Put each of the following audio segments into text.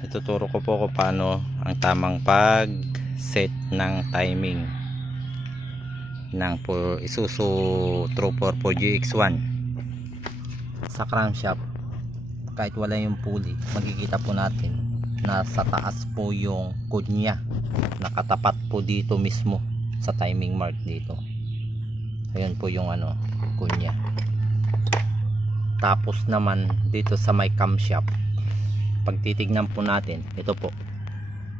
ituturo ko po kung paano ang tamang pag set ng timing ng Isuzu Trooper 4GX1 sa crankshaft. Kahit wala yung pulley, makikita po natin na sa taas po yung code nya, nakatapat po dito mismo sa timing mark dito. Ayun po yung code nya. Tapos naman dito sa may camshaft, pag titignan po natin, ito po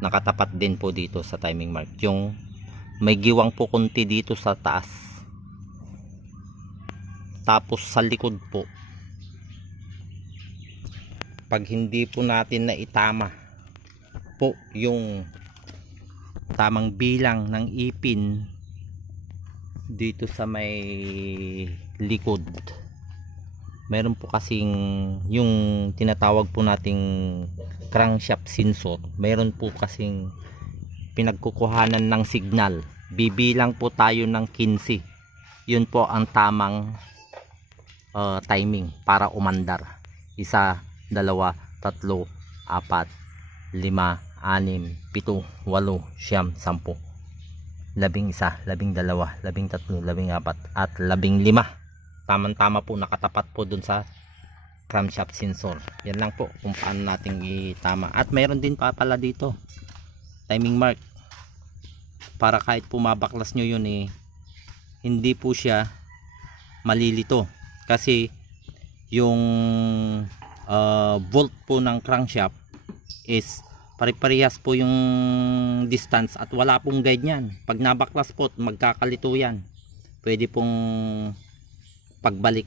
nakatapat din po dito sa timing mark, yung may giwang po konti dito sa taas. Tapos sa likod po, pag hindi po natin na itama po yung tamang bilang ng ipin dito sa may likod, meron po kasing yung tinatawag po nating crankshaft sensor, meron po kasing pinagkukuhanan ng signal. Bibilang po tayo ng 15, yun po ang tamang timing para umandar. 1, 2, 3, 4, 5, 6, 7, 8, 9, 10, 11, 12, 13, 14 at 15. Tamang tama po, nakatapat po dun sa crankshaft sensor. Yan lang po kung paano natin itama. At mayroon din pa pala dito timing mark, para kahit pumabaklas nyo yun hindi po siya malilito, kasi yung volt po ng crankshaft is pare-parehas po yung distance at wala pong guide yan. Pag nabaklas po, magkakalito yan. Pwede pong pagbalik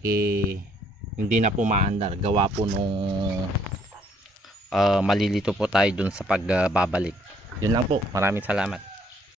hindi na po maandar, gawa po nung malilito po tayo dun sa pagbabalik. Yun lang po, maraming salamat.